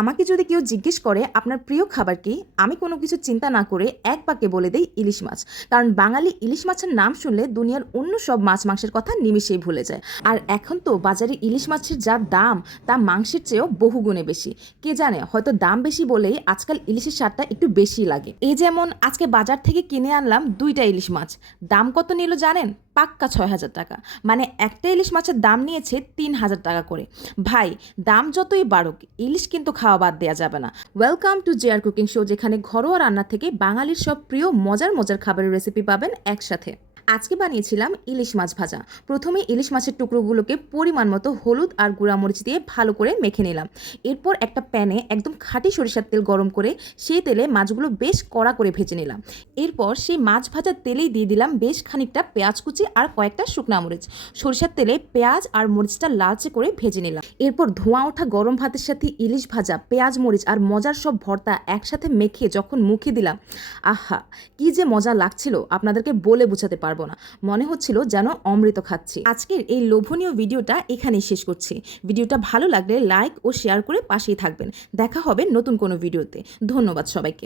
আমাকে যদি কেউ জিজ্ঞেস করে আপনার প্রিয় খাবার কি, আমি কোনো কিছু চিন্তা না করে এক বাক্যে বলে দেই ইলিশ মাছ। কারণ বাঙালি ইলিশ মাছের নাম শুনলে দুনিয়ার অন্য সব মাছ মাংসের কথা নিমেষেই ভুলে যায়। আর এখন তো বাজারে ইলিশ মাছের যা দাম, তা মাংসের চেয়েও বহুগুণে বেশি। কে জানে, হয়তো দাম বেশি বলেই আজকাল ইলিশের স্বাদটা একটু বেশি লাগে। এই যেমন আজকে বাজার থেকে কিনে আনলাম 2টা ইলিশ মাছ। দাম কত নিল জানেন? পাক্কা 6,000 টাকা। মানে একটা ইলিশ মাছের দাম নিয়েছে 3,000 টাকা করে। ভাই, দাম যতই বাড়ুক, ইলিশ কিন্তু খাওয়া বাদ দেওয়া যাবে না। Welcome to JR cooking show, যেখানে ঘরোয়া রান্না থেকে বাঙালির সব প্রিয় মজার মজার খাবারের রেসিপি পাবেন একসাথে। আজকে বানিয়েছিলাম ইলিশ মাছ ভাজা। প্রথমে ইলিশ মাছের টুকরোগুলোকে পরিমাণ মতো হলুদ আর গুঁড়ামরিচ দিয়ে ভালো করে মেখে নিলাম। এরপর একটা প্যানে একদম খাঁটি সরিষার তেল গরম করে সেই তেলে মাছগুলো বেশ কড়া করে ভেজে নিলাম। এরপর সেই মাছ ভাজার তেলেই দিয়ে দিলাম বেশ খানিকটা পেঁয়াজ কুচি আর কয়েকটা শুকনা মরিচ। সরিষার তেলে পেঁয়াজ আর মরিচটা লালচে করে ভেজে নিলাম। এরপর ধোঁয়া ওঠা গরম ভাতের সাথে ইলিশ ভাজা, পেঁয়াজ মরিচ আর মজার সব ভর্তা একসাথে মেখে যখন মুখে দিলাম, আহা, কি যে মজা লাগছিল আপনাদেরকে বলে বোঝাতে পারবো না। মনে হচ্ছিল যেন অমৃত খাচ্ছি। আজকের এই লোভনীয় ভিডিওটা এখানেই শেষ করছি। ভিডিওটা ভালো লাগলে লাইক ও শেয়ার করে পাশেই থাকবেন। দেখা হবে নতুন কোনো ভিডিওতে। ধন্যবাদ সবাইকে।